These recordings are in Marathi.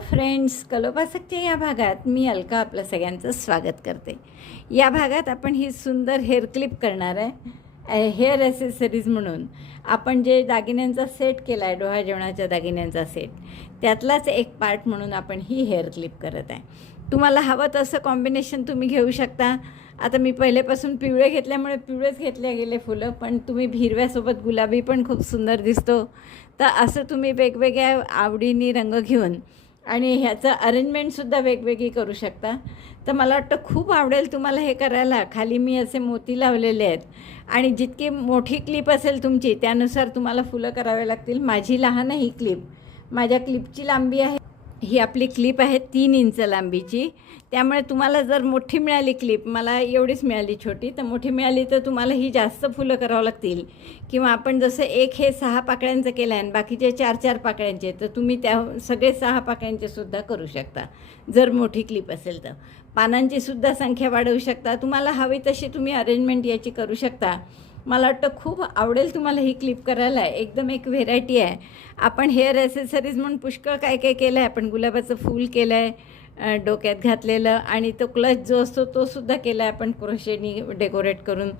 फ्रेंड्स कलोपासकच्या या भागात मी अलका आपलं सगळ्यांचं स्वागत करते. या भागात आपण ही सुंदर हेअर क्लिप करणार आहे. हेअर ॲसेसरीज म्हणून. आपण जे दागिन्यांचा सेट केला आहे डोहा जेवणाच्या दागिन्यांचा सेट त्यातलाच एक पार्ट म्हणून आपण ही हेअर क्लिप करत आहे. तुम्हाला हवं तसं कॉम्बिनेशन तुम्ही घेऊ शकता. आता मी पहिलेपासून पिवळे घेतल्यामुळे पिवळेच घेतले गेले फुलं पण तुम्ही हिरव्यासोबत गुलाबी पण खूप सुंदर दिसतो. तर असं तुम्ही वेगवेगळ्या आवडीनी रंग घेऊन आणि ह्याचं अरेंजमेंटसुद्धा वेगवेगळी करू शकता. तर मला वाटतं खूप आवडेल तुम्हाला हे करायला. खाली मी असे मोती लावलेले आहेत. आणि जितकी मोठी क्लिप असेल तुमची त्यानुसार तुम्हाला फुलं करावे लागतील. माझी लहान आहे ही क्लिप माझ्या क्लिपची लांबी आहे. ही आपली क्लिप आहे तीन इंच लांबीची. त्यामुळे तुम्हाला जर मोठी मिळाली क्लिप मला एवढीच मिळाली छोटी तर मोठी मिळाली तर तुम्हाला ही जास्त फुलं करावं लागतील. किंवा आपण जसं एक हे सहा पाकळ्यांचं केलं आहे आणि बाकीचे चार चार पाकळ्यांचे तर तुम्ही त्या सगळे सहा पाकळ्यांचे सुद्धा करू शकता जर मोठी क्लिप असेल तर. पानांची सुद्धा संख्या वाढवू शकता. तुम्हाला हवी तशी तुम्ही अरेंजमेंट याची करू शकता. मला वाटतं खूप आवडेल तुम्हाला ही क्लिप करायला. एकदम एक व्हेरायटी आहे. आपण हेअर ॲसेसरीज म्हणून पुष्कळ काय काय केलं आहे आपण गुलाबाचं फूल केलं आहे डोक्यात घातलेलं आणि तो क्लच जो असतो तो सुद्धा केला आहे आपण क्रोशेनी डेकोरेट करून.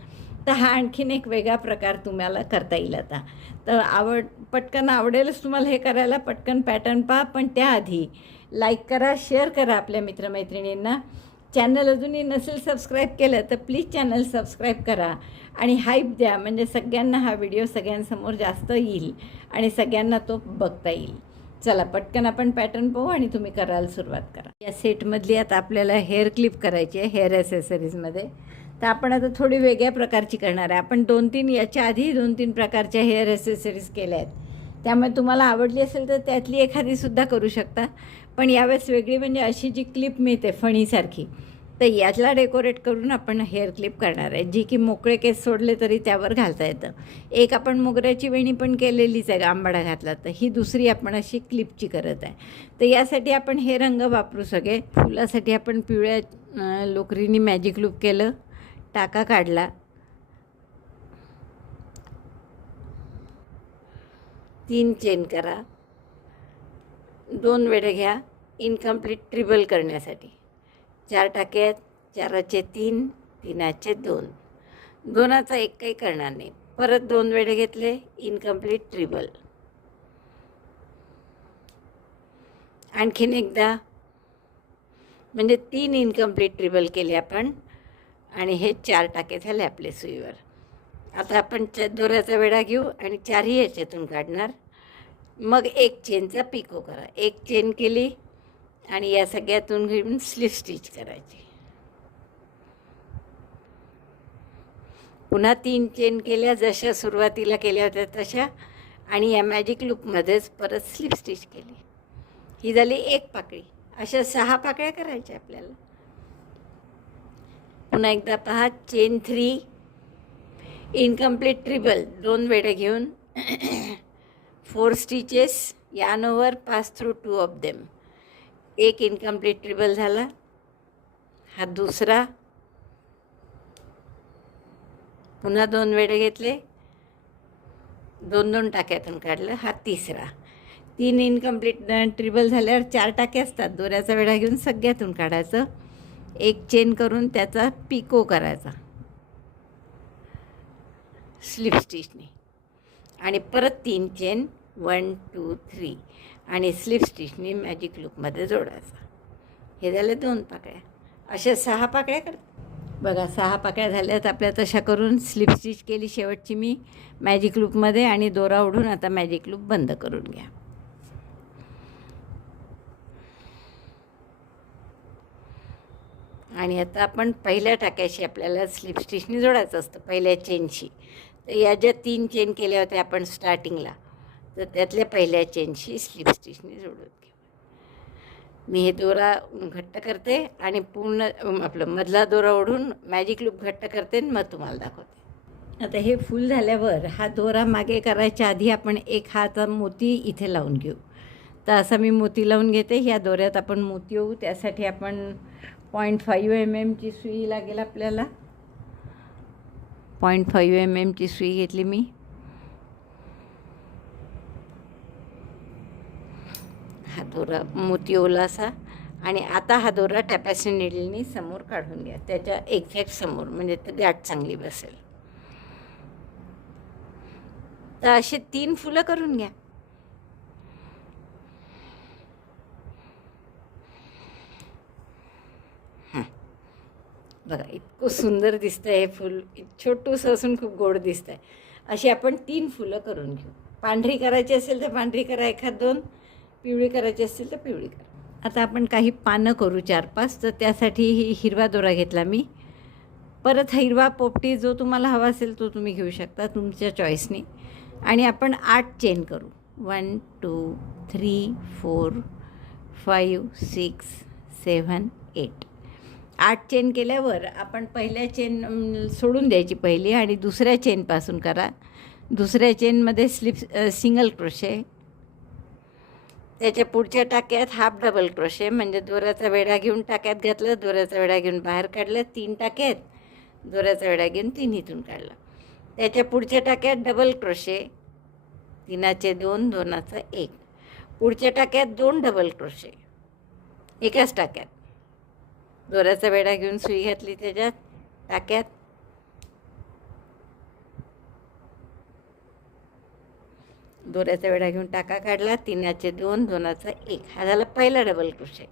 तर हा आणखीन एक वेगळा प्रकार तुम्हाला करता येईल आता. तर आवड पटकन आवडेलच तुम्हाला हे करायला. पटकन पॅटर्न पहा. पण त्याआधी लाईक करा शेअर करा आपल्या मित्रमैत्रिणींना. चॅनल अजूनही नसेल सबस्क्राईब केलं तर प्लीज चॅनल सबस्क्राईब करा. आणि हाईप द्या म्हणजे सगळ्यांना हा व्हिडिओ सगळ्यांसमोर जास्त येईल आणि सगळ्यांना तो बघता येईल. चला पटकन आपण पॅटर्न पाहू आणि तुम्ही करायला सुरुवात करा. या सेटमधली आता आपल्याला हेअर क्लिप करायची आहे हेअर ॲसेसरीजमध्ये तर आपण आता थोडी वेगळ्या प्रकारची करणार आहे. आपण दोन तीन याच्या आधी दोन तीन प्रकारच्या हेअर ॲसेसरीज केल्या आहेत. त्यामुळे तुम्हाला आवडली असेल तर त्यातली एखादीसुद्धा करू शकता. पण यावेळेस वेगळी म्हणजे अशी जी क्लिप मिळते फणीसारखी तर यातला डेकोरेट करून आपण हेअर क्लिप करणार आहे. जी की मोकळे केस सोडले तरी त्यावर घालता येतं. एक आपण मोगऱ्याची वेणी पण केलेलीच आहे आंबाडा घातला तर. ही दुसरी आपण अशी क्लिपची करत आहे. तर यासाठी आपण हे रंग वापरू सगळे. फुलासाठी आपण पिवळ्या लोकरीनी मॅजिक लूप केलं. टाका काढला. तीन चेन करा. दोन वेळे घ्या. इनकम्प्लीट ट्रिबल करण्यासाठी. चार टाके आहेत. चाराचे तीन तीनाचे दोन. दोनाचा एक काही करणार नाही. परत दोन वेळे घेतले इनकम्प्लीट ट्रिबल आणखीन एकदा म्हणजे तीन इनकम्प्लीट ट्रिबल केले आपण आणि हे चार टाके झाले आपले सुईवर. आता आपण च दोऱ्याचा वेढा घेऊ आणि चारही याच्यातून काढणार. मग एक चेनचा पिको करा. एक चेन केली आणि या सगळ्यातून घेऊन स्लीव स्टिच करायची. पुन्हा तीन चेन केल्या जशा सुरुवातीला केल्या होत्या तशा. आणि या मॅजिक लूपमध्येच परत स्लिप स्टिच केली. ही झाली एक पाकळी. अशा सहा पाकळ्या करायच्या आपल्याला. पुन्हा एकदा पहा चेन थ्री इनकम्प्लीट ट्रिबल दोन वेळे घेऊन. Four stitches yarn over pass through two of them एक इनकम्प्लीट ट्रिबल झाला. हा दुसरा. पुन्हा दोन वेळे घेतले. दोन दोन टाक्यातून काढलं. हा तिसरा. तीन इनकम्प्लीट ट्रिबल झाल्यावर चार टाके असतात. दोऱ्याचा वेळा घेऊन सगळ्यातून काढायचं. एक चेन करून त्याचा पिको करायचा. स्लिप स्टिचने आणि परत तीन चेन वन टू थ्री आणि स्लिप स्टिचने मॅजिक लूकमध्ये जोडायचा. हे झाले दोन पाकळ्या. अशा सहा पाकळ्या कर बघा सहा पाकळ्या झाल्यात. आपल्या तशा करून स्लिप स्टिच केली शेवटची मी मॅजिक लूपमध्ये आणि दोरा ओढून आता मॅजिक लूप बंद करून घ्या. आणि आता आपण पहिल्या टाक्याशी आपल्याला स्लिप स्टिचनी जोडायचं असतं पहिल्या चेनशी तर या ज्या तीन चेन केल्या होत्या आपण स्टार्टिंगला तर त्यातल्या पहिल्या चेनशी स्लिप स्टिचने जोडून घेऊ. मी हे दोरा घट्ट करते आणि पूर्ण आपलं मधला दोरा ओढून मॅजिक लूप घट्ट करते आणि मग तुम्हाला दाखवते. आता हे फुल झाल्यावर हा दोरा मागे करायच्या आधी आपण एक हात मोती इथे लावून घेऊ. तर असा मी मोती लावून घेते. ह्या दोऱ्यात आपण मोती होऊ त्यासाठी आपण पॉईंट फाईव्ह एम एमची सुई लागेल आपल्याला. पॉईंट फाईव्ह एम एमची सुई घेतली मी. हा दोरा मोती ओलासा आणि आता हा दोरा टॅपॅसी निडलनी समोर काढून घ्या. त्याच्या एक्झॅक्ट समोर म्हणजे ते गाठ चांगली बसेल. तर असे तीन फुलं करून घ्या. बघा इतकं सुंदर दिसतंय हे फूल. छोटूसं असून खूप गोड दिसतंय. अशी आपण तीन फुलं करून घेऊ. पांढरी करायची असेल तर पांढरी करा एखाद दोन. पिवळी करायची असतील तर पिवळी करा. आता आपण काही पानं करू चार पाच तर त्यासाठी ही हिरवा दोरा घेतला मी. परत हिरवा पोपटी जो तुम्हाला हवा असेल तो तुम्ही घेऊ शकता तुमच्या चॉईसने आणि आपण आठ चेन करू. One two three four five six seven eight आठ चेन केल्यावर आपण पहिल्या चेन सोडून द्यायची पहिली आणि दुसऱ्या चेनपासून करा. दुसऱ्या चेनमध्ये स्लिप सिंगल क्रोशे त्याच्या पुढच्या टाक्यात हाफ डबल क्रोशे म्हणजे दोऱ्याचा वेढा घेऊन टाक्यात घातलं दोऱ्याचा वेढा घेऊन बाहेर काढलं तीन टाक्यात दोऱ्याचा वेढा घेऊन तिन्हीतून काढलं काढला. त्याच्या पुढच्या टाक्यात डबल क्रोशे तिनाचे दोन दोनाचा एक. पुढच्या टाक्यात दोन डबल क्रोशे एकाच टाक्यात. दोऱ्याचा वेढा घेऊन सुई घातली त्याच्यात टाक्यात दोऱ्याचा वेढा घेऊन टाका काढला. तिन्याचे दोन दोनाचा एक. हा झाला पहिला डबल क्रोशे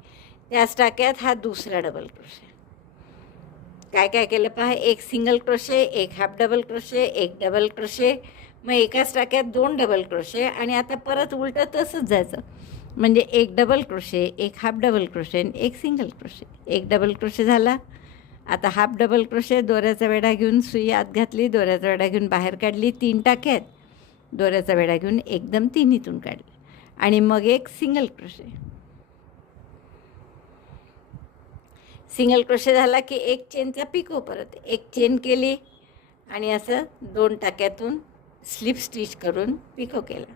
त्याच टाक्यात हा दुसरा डबल क्रोशे काय काय केलं पहा? एक सिंगल क्रोशे एक हाफ डबल क्रोशे एक डबल क्रोशे मग एकाच टाक्यात दोन डबल क्रोशे आणि आता परत उलटं तसंच जायचं. म्हणजे एक डबल क्रोशे एक हाफ डबल क्रोशे आणि एक सिंगल क्रोशे एक डबल क्रोशे झाला. आता हाफ डबल क्रोशे दोऱ्याचा वेढा घेऊन सुई आत घातली दोऱ्याचा वेढा घेऊन बाहेर काढली. तीन टाक्यात. दोऱ्याचा वेढा घेऊन एकदम तिन्हीतून काढले. आणि मग एक सिंगल क्रोशे सिंगल क्रोशे झाला की एक चेनचा पिको परत. एक चेन केली आणि असं दोन टाक्यातून स्लिप स्टिच करून पिको केला.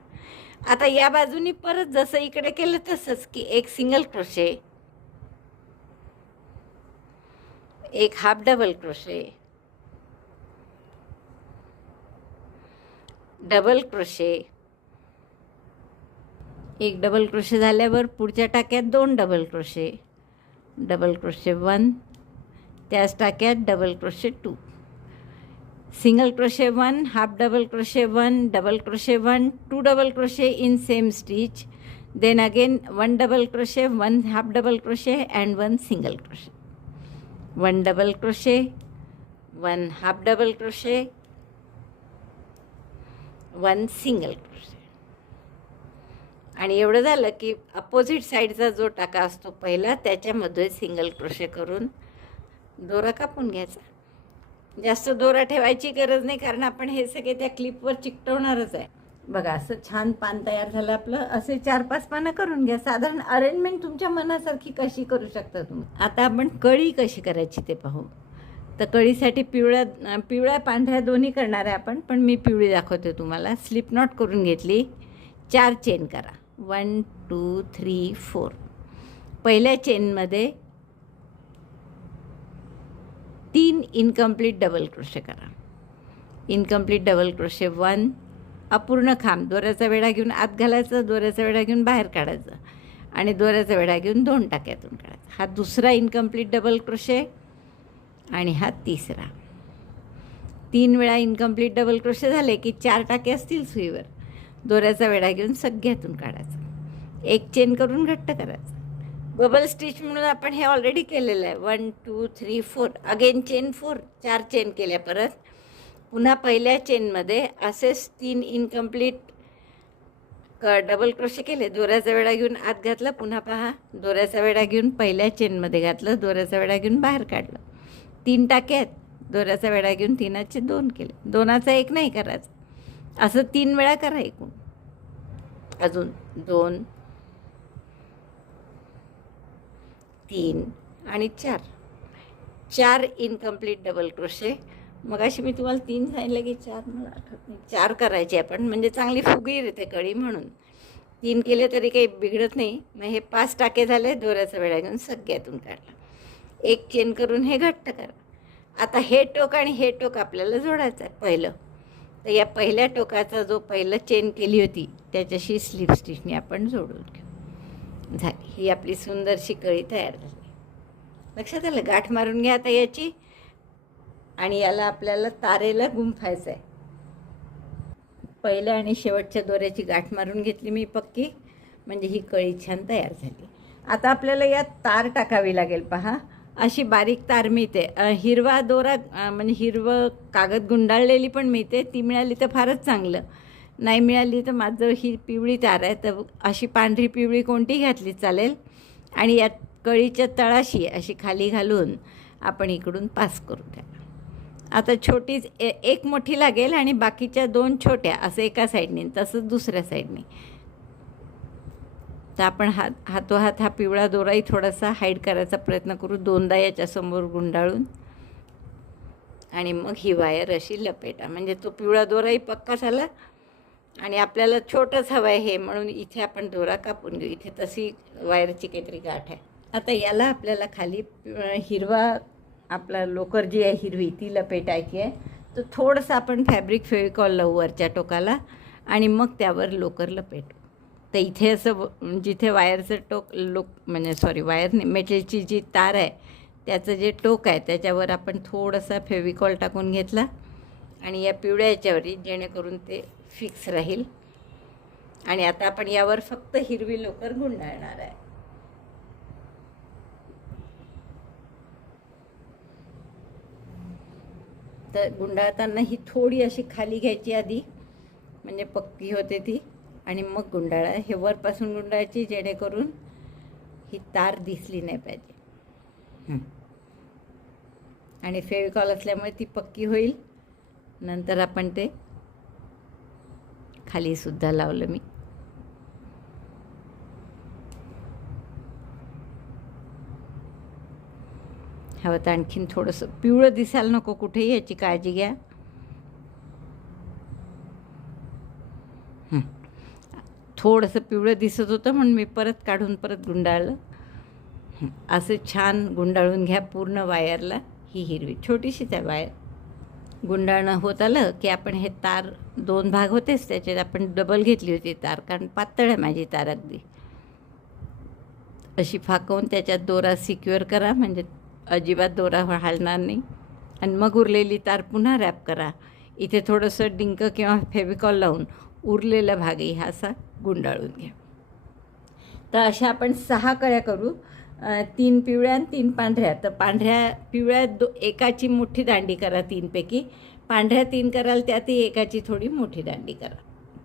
आता या बाजूनी परत जसं इकडे केलं तसंच की एक सिंगल क्रोशे एक half double crochet double crochet. एक डबल क्रोशे झाल्यावर पुढच्या टाक्यात दोन double crochet. Double crochet one त्याच टाक्यात double crochet two. Single crochet one half double crochet one double crochet one two double crochet in same stitch. Then again one double crochet one half double crochet and one single crochet one double crochet one half double crochet one single crochet आणि एवढं झालं की अपोजिट साईडचा जो टाका असतो पहिला त्याच्यामध्ये सिंगल क्रोशे करून दोरा कापून घ्यायचा. जास्त दोरा ठेवायची गरज नाही कारण आपण हे सगळे त्या क्लिपवर चिकटवणारच आहे. बघा असं छान पान तयार झालं आपलं. असे चार पाच पानं करून घ्या. साधारण अरेंजमेंट तुमच्या मनासारखी कशी करू शकता तुम्ही? आता आपण कळी कशी करायची ते पाहू. तर कळीसाठी पिवळ्या पिवळ्या पांढऱ्या दोन्ही करणार आहे आपण पण मी पिवळी दाखवते तुम्हाला. स्लिप नॉट करून घेतली. चार चेन करा. वन टू थ्री फोर पहिल्या चेनमध्ये तीन इनकम्प्लीट डबल क्रोशे करा. इनकम्प्लीट डबल क्रोशे वन अपूर्ण खांब. दोऱ्याचा वेढा घेऊन आत घालायचं दोऱ्याचा वेढा घेऊन बाहेर काढायचा आणि दोऱ्याचा वेढा घेऊन दोन टाक्यातून काढायचा. हा दुसरा इनकम्प्लीट डबल क्रोशे आणि हा तिसरा. तीन वेळा इनकम्प्लीट डबल क्रोशे झाले की चार टाके असतील सुईवर. दोऱ्याचा वेळा घेऊन सगळ्यातून काढायचा. एक चेन करून घट्ट करायचं. बबल स्टिच म्हणून आपण हे ऑलरेडी केलेलं आहे. One two three four again chain four चार चेन केल्या परत. पुन्हा पहिल्या चेनमध्ये असेच तीन इनकम्प्लीट क डबल क्रोशे केले. दोऱ्याचा वेळा घेऊन आत घातला. पुन्हा पहा. दोऱ्याचा वेळा घेऊन पहिल्या चेनमध्ये घातलं. दोऱ्याचा वेळा घेऊन बाहेर काढलं. तीन टाके आहेत. दोऱ्याचा वेळा घेऊन तीनाचे दोन केले. दोनाचा एक नाही करायचा. असं तीन वेळा करा एकूण. अजून दोन तीन आणि चार. चार इनकम्प्लीट डबल क्रोशे मग अशी मी तुम्हाला तीन सांगितलं की चार मला आठवत नाही. चार करायचे आपण. म्हणजे चांगली फुगीर येते कळी म्हणून. तीन केले तरी काही बिघडत नाही. मग हे पाच टाके झाले दोऱ्याचा वेळा घेऊन सगळ्यातून काढला. एक चेन करून हे घट्ट करा. आता हे टोक आणि हे टोक आपल्याला जोडायचं आहे पहिलं. तर या पहिल्या टोकाचा जो पहिलं चेन केली होती त्याच्याशी स्लिप स्टिचने आपण जोडून घेऊ. झाली. ही आपली सुंदरशी कळी तयार झाली. लक्षात आलं? गाठ मारून घ्या आता याची. आणि याला आपल्याला तारेला गुंफायचं आहे. पहिल्या आणि शेवटच्या दोऱ्याची गाठ मारून घेतली मी पक्की. म्हणजे ही कळी छान तयार झाली. आता आपल्याला यात तार टाकावी लागेल पहा. अशी बारीक तार मिळते. हिरवा दोरा म्हणजे हिरवं कागद गुंडाळलेली पण मिळते. ती मिळाली तर फारच चांगलं. नाही मिळाली तर माझं ही पिवळी तार आहे. तर अशी पांढरी पिवळी कोणती घातली चालेल? आणि यात कळीच्या तळाशी अशी खाली घालून आपण इकडून पास करू द्या आता छोटीच ए एक मोठी लागेल आणि बाकीच्या दोन छोट्या असं एका साईडने तसंच दुसऱ्या साईडने. तर आपण हात हातोहात हा पिवळा दोराही थोडासा हाईड करायचा प्रयत्न करू. दोनदा याच्यासमोर गुंडाळून. आणि मग ही वायर अशी लपेटा. म्हणजे तो पिवळा दोराही पक्का झाला. आणि आपल्याला छोटंच हवं आहे हे म्हणून इथे आपण दोरा कापून घेऊ. इथे तशी वायरची काहीतरी गाठ आहे. आता याला आपल्याला खाली हिरवा आपला लोकर जी आहे हिरवी ती लपेटायची आहे. तर थोडंसं आपण फॅब्रिक फेविकॉल लावू वरच्या टोकाला. आणि मग त्यावर लोकर लपेटू. तर इथे असं जिथे वायरचं टोक लोक म्हणजे सॉरी वायर मेटलची जी तार आहे त्याचं जे टोक आहे त्याच्यावर आपण थोडंसं फेविकॉल टाकून घेतला आणि या पिवळ्या याच्यावरही जेणेकरून ते फिक्स राहील. आणि आता आपण यावर फक्त हिरवी लोकर गुंडाळणार आहे. तर गुंडाळताना ही थोडी अशी खाली घ्यायची आधी म्हणजे पक्की होते ती. आणि मग गुंडाळा हे वरपासून गुंडाळायची जेणेकरून ही तार दिसली नाही पाहिजे. आणि फेविकॉल असल्यामुळे ती पक्की होईल नंतर आपण ते खाली सुद्धा लावलं मी हवं तर आणखीन थोडंसं पिवळं दिसायला नको कुठेही याची काळजी घ्या हं. थोडंसं पिवळं दिसत होतं म्हणून मी परत काढून परत गुंडाळलं. असं छान गुंडाळून घ्या पूर्ण वायरला ही हिरवी छोटीशीच आहे वायर. गुंडाळणं होत आलं की आपण हे तार दोन भाग होतेच त्याच्यात आपण डबल घेतली होती तार कारण पातळ आहे माझी तार अगदी. अशी फाकवून त्याच्यात दोरा सिक्युअर करा म्हणजे अजिबात दोरा हालणार नाही. आणि मग उरलेली तार पुन्हा रॅप करा. इथे थोडंसं डिंक किंवा फेविकॉल लावून उरलेला भागही हा असा गुंडाळून घ्या. तर अशा आपण सहा कळ्या करू. तीन पिवळ्या आणि तीन पांढऱ्या. तर पांढऱ्या पिवळ्या दो एकाची मोठी दांडी करा तीनपैकी. पांढऱ्या तीन कराल त्यातही एकाची थोडी मोठी दांडी करा.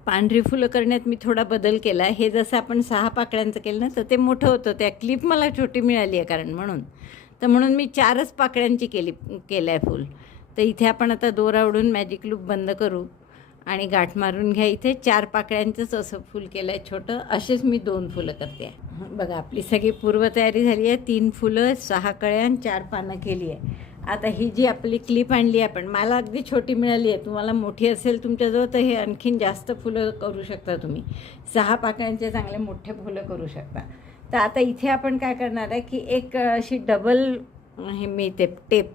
पांढरी फुलं करण्यात मी थोडा बदल केला. हे जसं आपण सहा पाकळ्यांचं केलं ना तर ते मोठं होतं. त्या क्लिप मला छोटी मिळाली आहे कारण म्हणून. तर म्हणून मी चारच पाकळ्यांची केली केलं आहे फूल. तर इथे आपण आता दोरा उडून मॅजिक लूप बंद करू. आणि गाठ मारून घ्या. इथे चार पाकळ्यांचंच असं फूल केलं आहे छोटं. असेच मी दोन फुलं करते. आहे बघा आपली सगळी पूर्वतयारी झाली आहे. तीन फुलं सहा कळ्या आणि चार पानं केली आहे. आता ही जी आपली क्लिप आणली आहे आपण मला अगदी छोटी मिळाली आहे. तुम्हाला मोठी असेल तुमच्याजवळ तर हे आणखीन जास्त फुलं करू शकता तुम्ही. सहा पाकळ्यांचे चांगले मोठे फुलं करू शकता. तर आता इथे आपण काय करणार आहे की एक अशी डबल हे मिळते टेप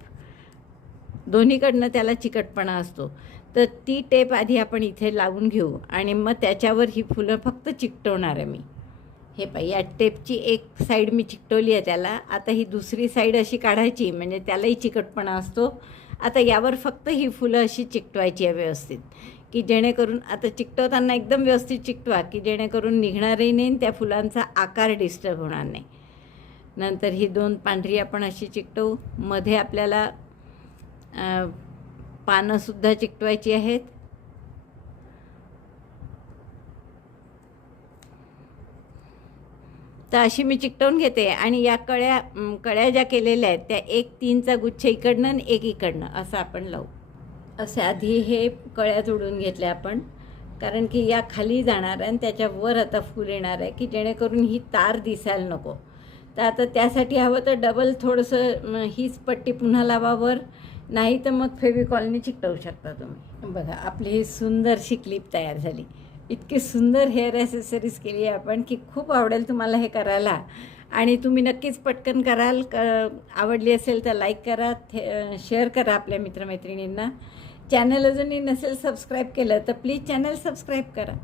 दोन्हीकडनं त्याला चिकटपणा असतो. तर ती टेप आधी आपण इथे लावून घेऊ. आणि मग त्याच्यावर ही फुलं फक्त चिकटवणार आहे मी. हे पाय या टेपची एक साईड मी चिकटवली आहे त्याला. आता ही दुसरी साईड अशी काढायची म्हणजे त्यालाही चिकटपणा असतो. आता यावर फक्त ही फुलं अशी चिकटवायची आहे व्यवस्थित. की जेणेकरून आता चिकटवताना एकदम व्यवस्थित चिकटवा की जेणेकरून निघणारही नाही त्या फुलांचा आकार डिस्टर्ब होणार नाही. नंतर ही दोन पांढरी आपण अशी चिकटवू. मध्ये आपल्याला पानंसुद्धा चिकटवायची आहेत. तर अशी मी चिकटवून घेते आणि या कळ्या कळ्या ज्या केलेल्या आहेत त्या एक तीनचा गुच्छ इकडनं आणि एक इकडनं असं आपण लावू. असे आधी हे कळ्या जोडून घेतल्या आपण. कारण की या खाली जाणार आहे आणि त्याच्यावर आता फूल येणार आहे की जेणेकरून ही तार दिसायला नको. तर आता त्यासाठी हवं तर डबल थोडंसं हीच पट्टी पुन्हा लावावर नाही तर मग फेविकॉलने चिकटवू शकता तुम्ही. बघा आपली ही सुंदरशी क्लिप तयार झाली. इतकी सुंदर हेअर ॲसेसरीज केली आहे आपण की खूप आवडेल तुम्हाला हे करायला. आणि तुम्ही नक्कीच पटकन कराल. क आवडली असेल तर लाईक करा थे शेअर करा आपल्या मित्रमैत्रिणींना. चॅनल अजूनही नसेल सबस्क्राईब केलं तर प्लीज चॅनल सबस्क्राईब करा.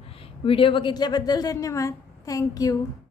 व्हिडिओ बघितल्याबद्दल धन्यवाद. Thank you